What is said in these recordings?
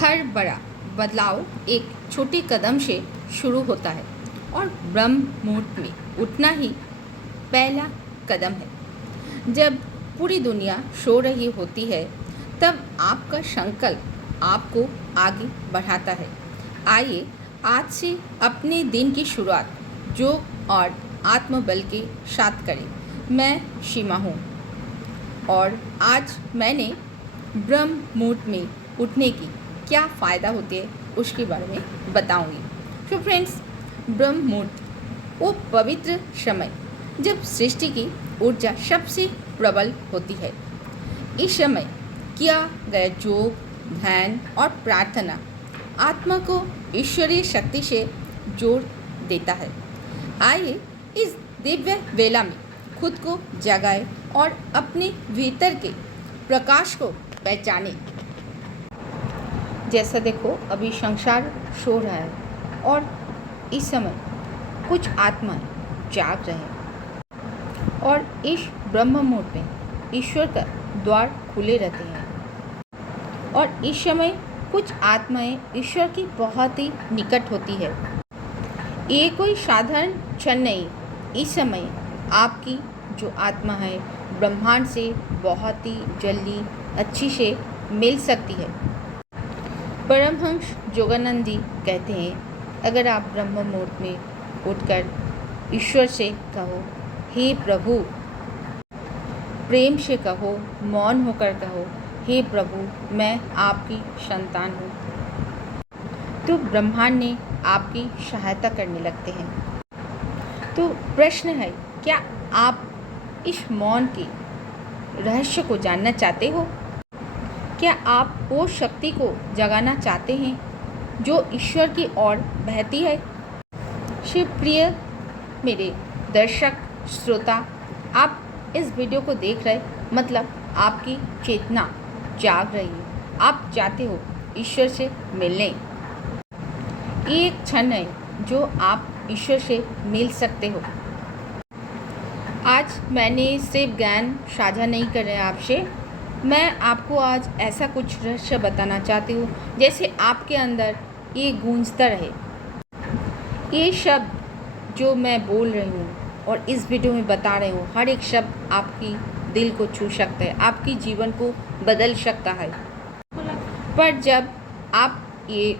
हर बड़ा बदलाव एक छोटे कदम से शुरू होता है और ब्रह्म मुहूर्त में उठना ही पहला कदम है। जब पूरी दुनिया सो रही होती है तब आपका संकल्प आपको आगे बढ़ाता है। आइए आज से अपने दिन की शुरुआत योग और आत्मबल के साथ करें। मैं सीमा हूँ और आज मैंने ब्रह्म मुहूर्त में उठने की क्या फ़ायदा होते हैं उसके बारे में बताऊंगी। तो फ्रेंड्स, ब्रह्म मुहूर्त वो पवित्र समय जब सृष्टि की ऊर्जा सबसे प्रबल होती है। इस समय किया गया योग, ध्यान और प्रार्थना आत्मा को ईश्वरीय शक्ति से जोड़ देता है। आइए इस दिव्य वेला में खुद को जगाए और अपने भीतर के प्रकाश को पहचाने। जैसा देखो, अभी संसार सो रहा है और इस समय कुछ आत्माएं जाग रहे हैं और इस ब्रह्म मुहूर्त में ईश्वर का द्वार खुले रहते हैं और इस समय कुछ आत्माएं ईश्वर की बहुत ही निकट होती है। ये कोई साधारण क्षण नहीं। इस समय आपकी जो आत्मा है ब्रह्मांड से बहुत ही जल्दी अच्छी से मिल सकती है। परमहंस योगानंद जी कहते हैं, अगर आप ब्रह्म मुहूर्त में उठकर ईश्वर से कहो, हे प्रभु, प्रेम से कहो, मौन होकर कहो, हे प्रभु, मैं आपकी संतान हूँ, तो ब्रह्मांड ने आपकी सहायता करने लगते हैं। तो प्रश्न है, क्या आप इस मौन के रहस्य को जानना चाहते हो? क्या आप वो शक्ति को जगाना चाहते हैं जो ईश्वर की ओर बहती है? प्रिय मेरे दर्शक श्रोता, आप इस वीडियो को देख रहे, मतलब आपकी चेतना जाग रही है। आप चाहते हो ईश्वर से मिलने। ये एक क्षण है जो आप ईश्वर से मिल सकते हो। आज मैंने सिर्फ ज्ञान साझा नहीं कर रहा आपसे, मैं आपको आज ऐसा कुछ रहस्य बताना चाहती हूँ जैसे आपके अंदर ये गूंजता रहे। ये शब्द जो मैं बोल रही हूँ और इस वीडियो में बता रही हूँ, हर एक शब्द आपकी दिल को छू सकता है, आपकी जीवन को बदल सकता है। पर जब आप ये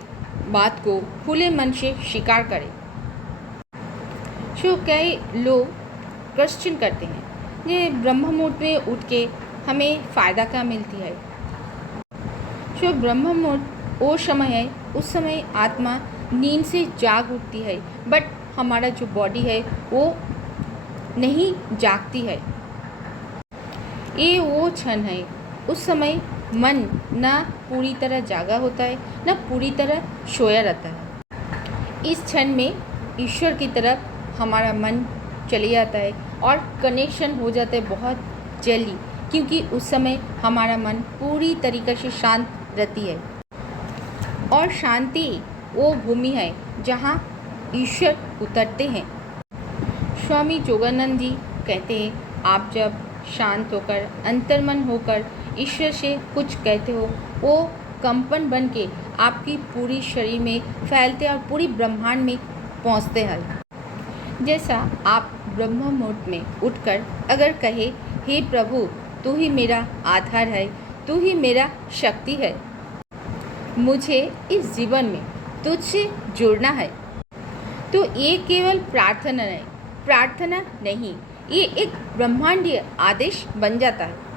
बात को खुले मन से स्वीकार करें। तो कई लोग क्वेश्चन करते हैं, ये ब्रह्म मुहूर्त में उठ के हमें फ़ायदा क्या मिलती है? जो ब्रह्म मुहूर्त वो समय है, उस समय आत्मा नींद से जाग उठती है, बट हमारा जो बॉडी है वो नहीं जागती है। ये वो क्षण है, उस समय मन ना पूरी तरह जागा होता है ना पूरी तरह सोया रहता है। इस क्षण में ईश्वर की तरफ हमारा मन चले जाता है और कनेक्शन हो जाता है बहुत जल्दी, क्योंकि उस समय हमारा मन पूरी तरीके से शांत रहती है। और शांति वो भूमि है जहाँ ईश्वर उतरते हैं। स्वामी योगानंद जी कहते हैं, आप जब शांत होकर अंतर्मन होकर ईश्वर से कुछ कहते हो, वो कंपन बन के आपकी पूरी शरीर में फैलते और पूरी ब्रह्मांड में पहुँचते हैं। जैसा आप ब्रह्म मुहूर्त में उठकर अगर कहे, हे प्रभु, तू ही मेरा आधार है, तू ही मेरा शक्ति है, मुझे इस जीवन में तुझसे जुड़ना है, तो ये केवल प्रार्थना नहीं, ये एक ब्रह्मांडीय आदेश बन जाता है।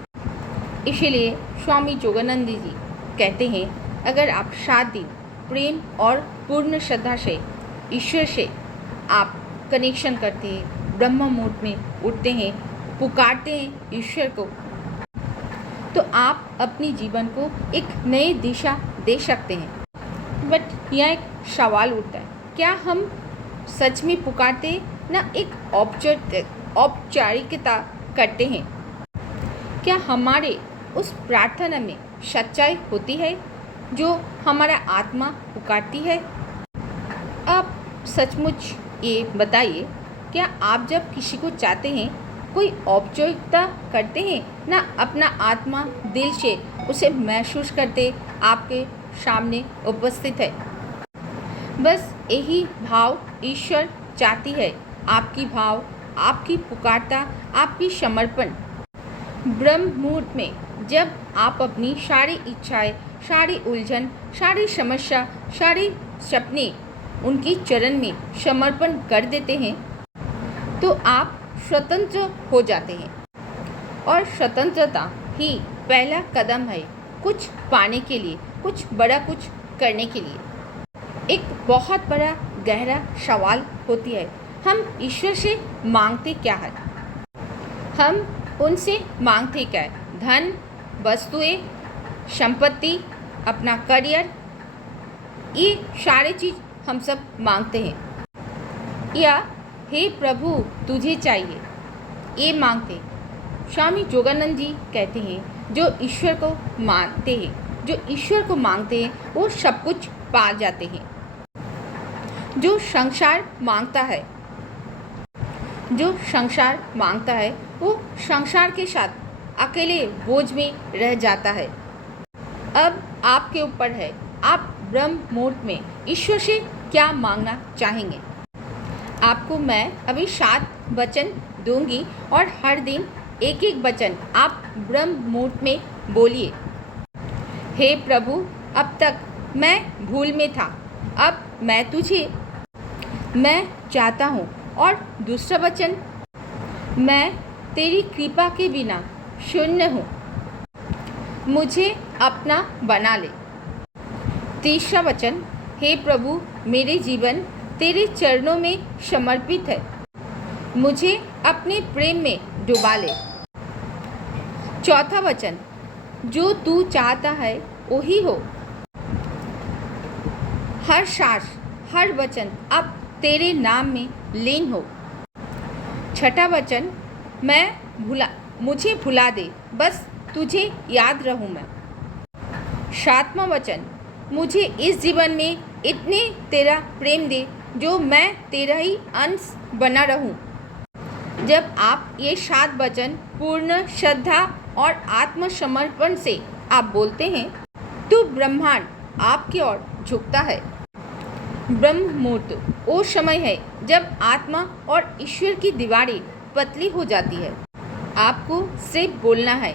इसलिए स्वामी योगानंद जी कहते हैं, अगर आप 7 दिन प्रेम और पूर्ण श्रद्धा से ईश्वर से आप कनेक्शन करते हैं, ब्रह्म मुहूर्त में उठते हैं, पुकारते हैं ईश्वर को, तो आप अपनी जीवन को एक नई दिशा दे सकते हैं। बट यहाँ एक सवाल उठता है, क्या हम सच में पुकारते हैं ना एक औपचारिकता करते हैं? क्या हमारे उस प्रार्थना में सच्चाई होती है जो हमारा आत्मा पुकारती है? आप सचमुच ये बताइए, क्या आप जब किसी को चाहते हैं कोई औपचारिकता करते हैं ना अपना आत्मा दिल से उसे महसूस करते आपके सामने उपस्थित है। बस यही भाव ईश्वर चाहती है, आपकी भाव, आपकी पुकारता, आपकी समर्पण। ब्रह्म मुहूर्त में जब आप अपनी सारी इच्छाएं, सारी उलझन, सारी समस्या, सारी सपने उनकी चरण में समर्पण कर देते हैं तो आप स्वतंत्र हो जाते हैं। और स्वतंत्रता ही पहला कदम है कुछ पाने के लिए, कुछ बड़ा कुछ करने के लिए। एक बहुत बड़ा गहरा सवाल होती है, हम ईश्वर से मांगते क्या है? हम उनसे मांगते क्या है? धन, वस्तुएं, संपत्ति, अपना करियर, ये सारी चीज़ हम सब मांगते हैं। या हे प्रभु तुझे चाहिए, ये मांगते हैं। स्वामी योगानंद जी कहते हैं जो ईश्वर को मानते हैं, जो ईश्वर को मांगते हैं वो सब कुछ पा जाते हैं। जो संसार मांगता है, जो संसार मांगता है वो संसार के साथ अकेले बोझ में रह जाता है। अब आपके ऊपर है, आप ब्रह्म मुहूर्त में ईश्वर से क्या मांगना चाहेंगे? आपको मैं अभी 7 वचन दूंगी और हर दिन एक एक वचन आप ब्रह्म मुहूर्त में बोलिए। हे प्रभु, अब तक मैं भूल में था, अब मैं तुझे मैं चाहता हूँ। और दूसरा वचन, मैं तेरी कृपा के बिना शून्य हूँ, मुझे अपना बना ले। तीसरा वचन, हे प्रभु मेरे जीवन तेरे चरणों में समर्पित है, मुझे अपने प्रेम में डुबा ले। चौथा वचन, जो तू चाहता है वही हो, हर सांस हर वचन अब तेरे नाम में लीन हो। छठा वचन, मुझे भुला दे, बस तुझे याद रहूं मैं। सातवां वचन, मुझे इस जीवन में इतने तेरा प्रेम दे जो मैं तेरा ही अंश बना रहूं। जब आप ये 7 वचन पूर्ण श्रद्धा और आत्मसमर्पण से आप बोलते हैं तो ब्रह्मांड आपकी ओर झुकता है। ब्रह्म मुहूर्त वो समय है जब आत्मा और ईश्वर की दीवारें पतली हो जाती है। आपको सिर्फ बोलना है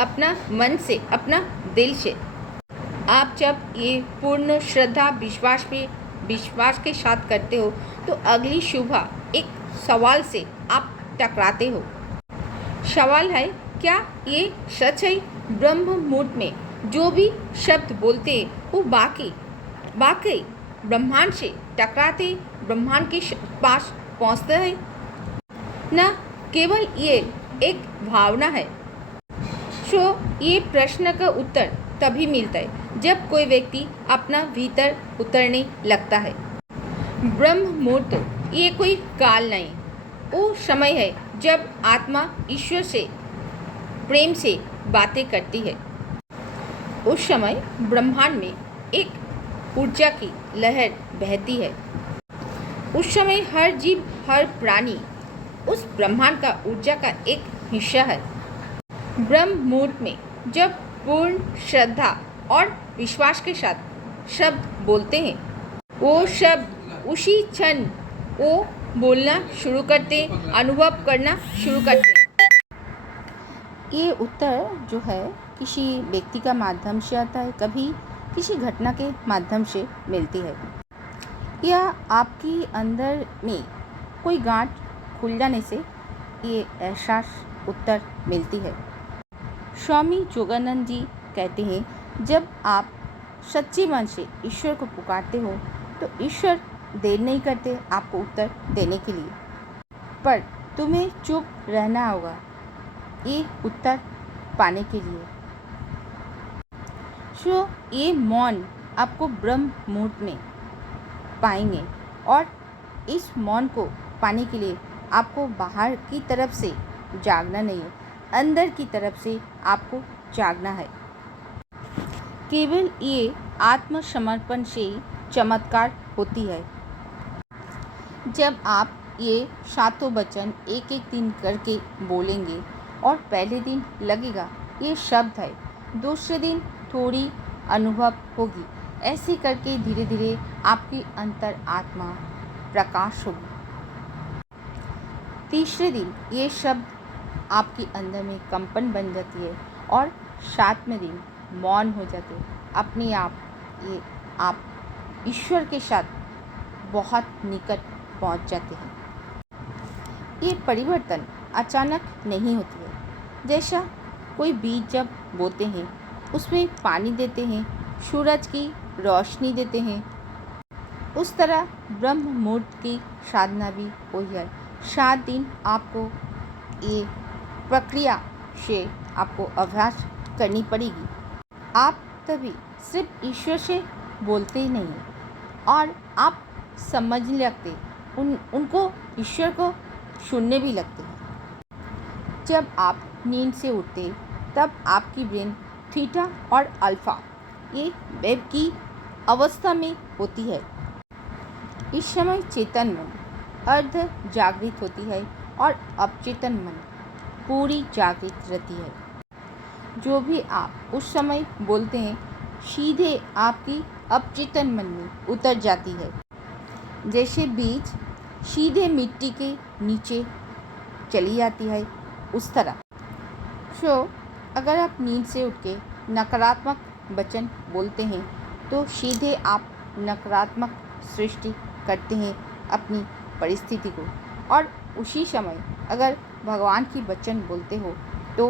अपना मन से, अपना दिल से। आप जब ये पूर्ण श्रद्धा विश्वास के साथ करते हो तो अगली सुबह एक सवाल से आप टकराते हो। सवाल है, क्या ये सच है? ब्रह्म मुहूर्त में जो भी शब्द बोलते वो वाकई ब्रह्मांड से टकराते, ब्रह्मांड के पास पहुंचते हैं, न केवल ये एक भावना है। ये प्रश्न का उत्तर तभी मिलता है जब कोई व्यक्ति अपना भीतर उतरने लगता है। ब्रह्म मुहूर्त ये कोई काल नहीं, वो समय है जब आत्मा ईश्वर से प्रेम से बातें करती है। उस समय ब्रह्मांड में एक ऊर्जा की लहर बहती है। उस समय हर जीव, हर प्राणी उस ब्रह्मांड का ऊर्जा का एक हिस्सा है। ब्रह्म मुहूर्त में जब पूर्ण श्रद्धा और विश्वास के साथ शब्द बोलते हैं, वो शब्द उसी क्षण वो बोलना शुरू करते, अनुभव करना शुरू करते हैं। ये उत्तर जो है किसी व्यक्ति का माध्यम से आता है, कभी किसी घटना के माध्यम से मिलती है, या आपकी अंदर में कोई गांठ खुल जाने से ये एहसास उत्तर मिलती है। स्वामी योगानंद जी कहते हैं जब आप सच्चे मन से ईश्वर को पुकारते हो तो ईश्वर देर नहीं करते आपको उत्तर देने के लिए, पर तुम्हें चुप रहना होगा ये उत्तर पाने के लिए। ये मौन आपको ब्रह्म मुहूर्त में पाएंगे, और इस मौन को पाने के लिए आपको बाहर की तरफ से जागना नहीं है, अंदर की तरफ से आपको जागना है। केवल ये आत्मसमर्पण से ही चमत्कार होती है। जब आप ये 7 वचन एक एक दिन करके बोलेंगे, और पहले दिन लगेगा ये शब्द है, दूसरे दिन थोड़ी अनुभव होगी, ऐसे करके धीरे धीरे आपकी अंतर आत्मा प्रकाश होगी। तीसरे दिन ये शब्द आपके अंदर में कंपन बन जाती है और 7वें दिन मौन हो जाते हैं। अपने आप ईश्वर के साथ बहुत निकट पहुंच जाते हैं। ये परिवर्तन अचानक नहीं होती है। जैसा कोई बीज जब बोते हैं, उसमें पानी देते हैं, सूरज की रोशनी देते हैं, उस तरह ब्रह्म मुहूर्त की साधना भी वही है। 7 दिन आपको ये प्रक्रिया से आपको अभ्यास करनी पड़ेगी। आप तभी सिर्फ ईश्वर से बोलते ही नहीं और आप समझने लगते, उनको ईश्वर को सुनने भी लगते हैं। जब आप नींद से उठते तब आपकी ब्रेन थीटा और अल्फा ये वेव की अवस्था में होती है। इस समय चेतन मन अर्ध जागृत होती है और अवचेतन मन पूरी जागृत रहती है। जो भी आप उस समय बोलते हैं सीधे आपकी अवचेतन मन में उतर जाती है। जैसे बीज सीधे मिट्टी के नीचे चली जाती है, उस तरह। अगर आप नींद से उठ के नकारात्मक वचन बोलते हैं तो सीधे आप नकारात्मक सृष्टि करते हैं अपनी परिस्थिति को। और उसी समय अगर भगवान की वचन बोलते हो तो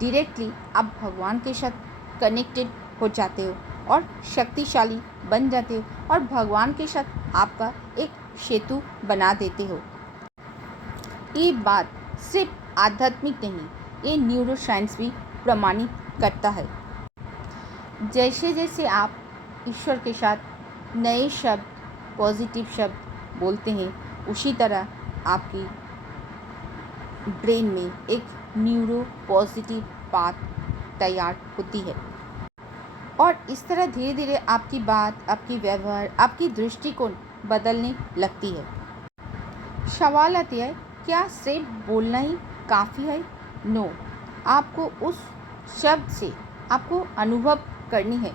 डायरेक्टली आप भगवान के साथ कनेक्टेड हो जाते हो और शक्तिशाली बन जाते हो और भगवान के साथ आपका एक सेतु बना देते हो। ये बात सिर्फ आध्यात्मिक नहीं, ये न्यूरोसाइंस भी प्रमाणित करता है। जैसे जैसे आप ईश्वर के साथ नए शब्द, पॉजिटिव शब्द बोलते हैं, उसी तरह आपकी ब्रेन में एक न्यूरो पॉजिटिव पाथ तैयार होती है और इस तरह धीरे धीरे आपकी बात, आपकी व्यवहार, आपकी दृष्टिकोण बदलने लगती है। सवाल आती है, क्या सिर्फ बोलना ही काफ़ी है? नो, आपको उस शब्द से आपको अनुभव करनी है।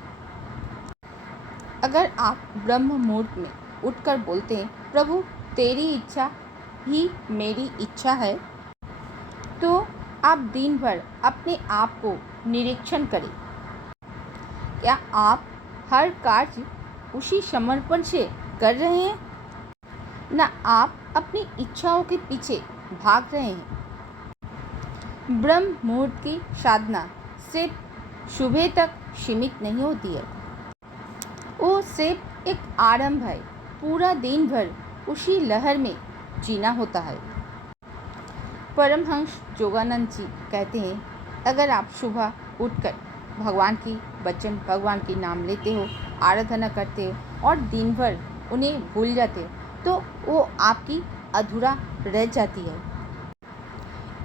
अगर आप ब्रह्म मुहूर्त में उठकर बोलते हैं, प्रभु तेरी इच्छा ही मेरी इच्छा है, तो आप दिन भर अपने आप को निरीक्षण करें। क्या आप हर कार्य उसी समर्पण से कर रहे हैं, ना आप अपनी इच्छाओं के पीछे भाग रहे हैं? ब्रह्म मुहूर्त की साधना सिर्फ सुबह तक सीमित नहीं होती है, वो सिर्फ एक आरंभ है। पूरा दिन भर उसी लहर में जीना होता है। परमहंस योगानंद जी कहते हैं, अगर आप सुबह उठकर भगवान की वचन, भगवान के नाम लेते हो, आराधना करते हो और दिन भर उन्हें भूल जाते हो, तो वो आपकी अधूरा रह जाती है।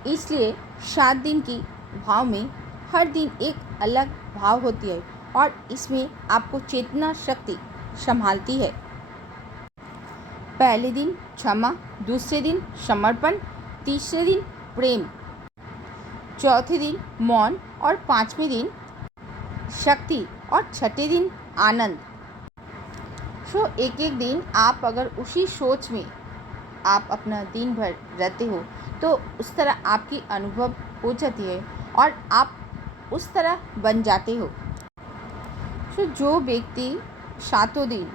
इसलिए 7 दिन की भाव में हर दिन एक अलग भाव होती है और इसमें आपको चेतना शक्ति संभालती है। पहले दिन क्षमा, दूसरे दिन समर्पण, तीसरे दिन प्रेम, चौथे दिन मौन और 5वें दिन शक्ति और 6ठे दिन आनंद। एक एक दिन आप अगर उसी सोच में आप अपना दिन भर रहते हो तो उस तरह आपकी अनुभव हो जाती है और आप उस तरह बन जाते हो। जो व्यक्ति 7 दिन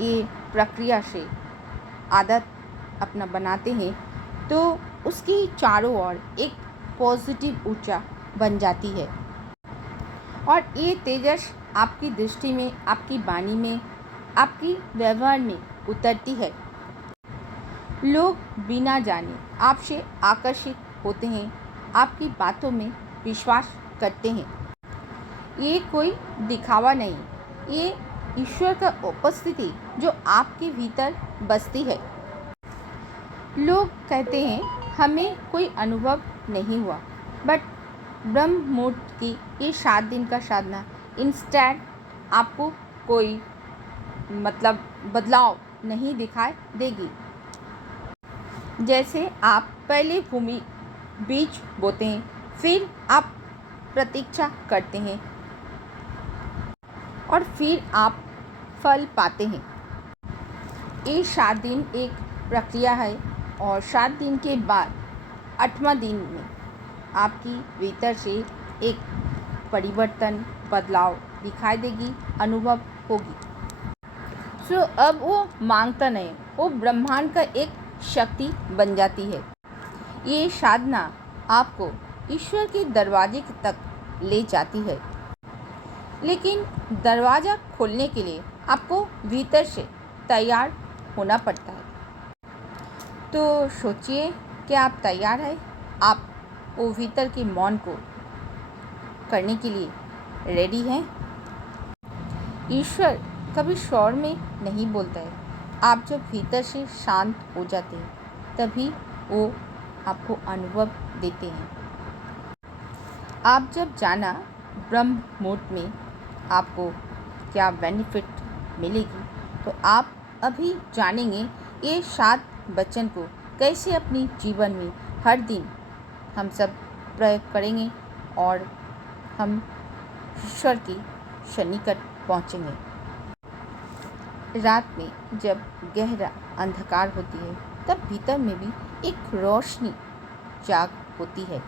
ये प्रक्रिया से आदत अपना बनाते हैं तो उसकी चारों ओर एक पॉजिटिव ऊर्जा बन जाती है और ये तेजस आपकी दृष्टि में, आपकी वाणी में, आपकी व्यवहार में उतरती है। लोग बिना जाने आपसे आकर्षित होते हैं, आपकी बातों में विश्वास करते हैं। ये कोई दिखावा नहीं, ये ईश्वर का उपस्थिति जो आपके भीतर बसती है। लोग कहते हैं हमें कोई अनुभव नहीं हुआ, बट ब्रह्म मुहूर्त की ये 7 दिन का साधना इंस्टेंट आपको कोई बदलाव नहीं दिखाई देगी। जैसे आप पहले भूमि बीज बोते हैं, फिर आप प्रतीक्षा करते हैं और फिर आप फल पाते हैं। ये 7 दिन एक प्रक्रिया है और 7 दिन के बाद 8वां दिन में आपकी भीतर से एक परिवर्तन, बदलाव दिखाई देगी, अनुभव होगी। अब वो मांगता नहीं, वो ब्रह्मांड का एक शक्ति बन जाती है। ये साधना आपको ईश्वर के दरवाजे तक ले जाती है, लेकिन दरवाज़ा खोलने के लिए आपको भीतर से तैयार होना पड़ता है। तो सोचिए कि आप तैयार हैं, आप वो भीतर के मौन को करने के लिए रेडी हैं। ईश्वर कभी शोर में नहीं बोलता है। आप जब भीतर से शांत हो जाते हैं तभी वो आपको अनुभव देते हैं। आप जब जाना ब्रह्म मुहूर्त में आपको क्या बेनिफिट मिलेगी, तो आप अभी जानेंगे ये 7 वचन को कैसे अपने जीवन में हर दिन हम सब प्रयोग करेंगे और हम ईश्वर की सन्निकट पहुँचेंगे। रात में जब गहरा अंधकार होती है तब भीतर में भी एक रोशनी जाग होती है।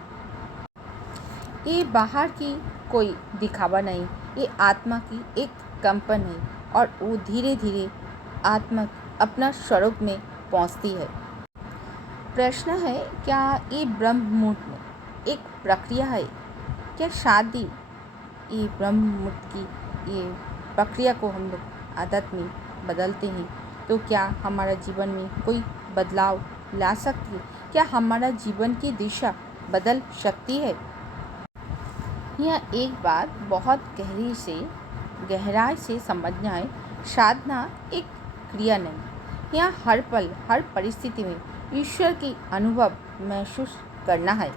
ये बाहर की कोई दिखावा नहीं, ये आत्मा की एक कंपन है और वो धीरे धीरे आत्मा अपना स्वरूप में पहुंचती है। प्रश्न है, क्या ये ब्रह्म मुहूर्त में एक प्रक्रिया है? क्या 7 दिन ये ब्रह्म मुहूर्त की ये प्रक्रिया को हम लोग आदत में बदलते हैं तो क्या हमारा जीवन में कोई बदलाव ला सकती है? क्या हमारा जीवन की दिशा बदल सकती है? यह एक बात बहुत गहराई से समझना है। साधना एक क्रिया नहीं, यह हर पल हर परिस्थिति में ईश्वर की अनुभव महसूस करना है।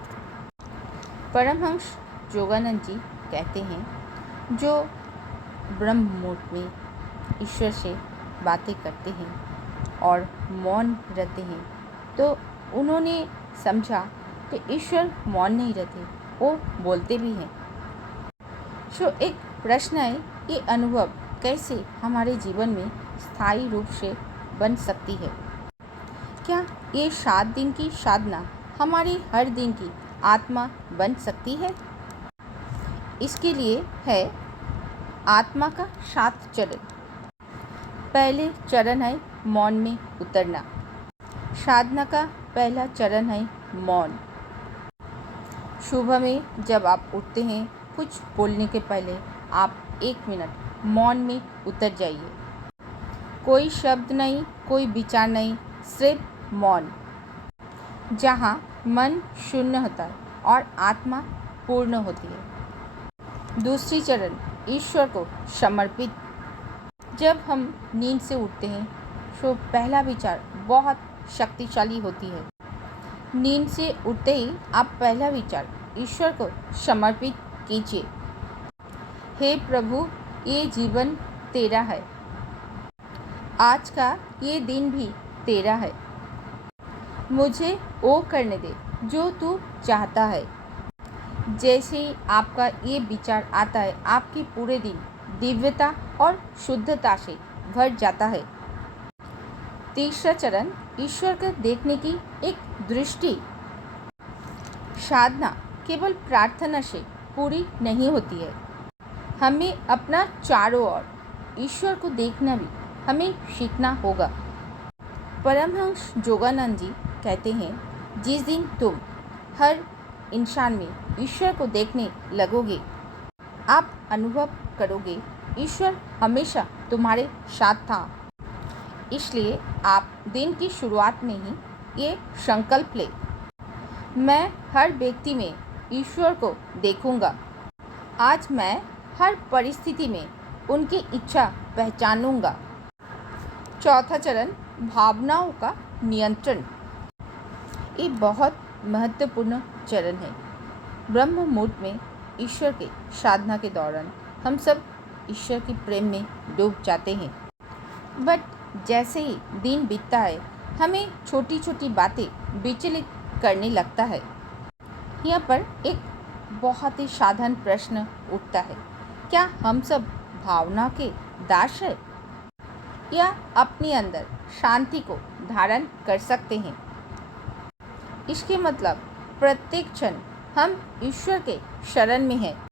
परमहंस योगानंद जी कहते हैं, जो ब्रह्म मुहूर्त में ईश्वर से बातें करते हैं और मौन रहते हैं, तो उन्होंने समझा कि ईश्वर मौन नहीं रहते, वो बोलते भी हैं। एक प्रश्न है, ये अनुभव कैसे हमारे जीवन में स्थायी रूप से बन सकती है? क्या ये 7 दिन की साधना हमारी हर दिन की आत्मा बन सकती है? इसके लिए है आत्मा का 7 चरण। पहले चरण है मौन में उतरना। साधना का पहला चरण है मौन। सुबह में जब आप उठते हैं, कुछ बोलने के पहले आप 1 मिनट मौन में उतर जाइए। कोई शब्द नहीं, कोई विचार नहीं, सिर्फ मौन, जहाँ मन शून्य होता है और आत्मा पूर्ण होती है। दूसरी चरण ईश्वर को समर्पित। जब हम नींद से उठते हैं तो पहला विचार बहुत शक्तिशाली होती है। नींद से उठते ही आप पहला विचार ईश्वर को समर्पित कीजिए। हे प्रभु, ये जीवन तेरा है, आज का ये दिन भी तेरा है, मुझे वो करने दे जो तू चाहता है। जैसे ही आपका ये विचार आता है, आपकी पूरे दिन दिव्यता और शुद्धता से भर जाता है। तीसरा चरण ईश्वर को देखने की एक दृष्टि। साधना केवल प्रार्थना से पूरी नहीं होती है, हमें अपना चारों ओर ईश्वर को देखना भी हमें सीखना होगा। परमहंस योगानंद जी कहते हैं, जिस दिन तुम हर इंसान में ईश्वर को देखने लगोगे, आप अनुभव करोगे ईश्वर हमेशा तुम्हारे साथ था। इसलिए आप दिन की शुरुआत में ही ये संकल्प लें, मैं हर व्यक्ति में ईश्वर को देखूंगा। आज मैं हर परिस्थिति में उनकी इच्छा पहचानूंगा। चौथा चरण भावनाओं का नियंत्रण। ये बहुत महत्वपूर्ण चरण है। ब्रह्म मुहूर्त में ईश्वर के साधना के दौरान हम सब ईश्वर के प्रेम में डूब जाते हैं, बट जैसे ही दिन बीतता है हमें छोटी छोटी बातें विचलित करने लगता है। यहाँ पर एक बहुत ही साधारण प्रश्न उठता है, क्या हम सब भावना के दास है, या अपने अंदर शांति को धारण कर सकते हैं। इसके मतलब प्रत्येक क्षण हम ईश्वर के शरण में हैं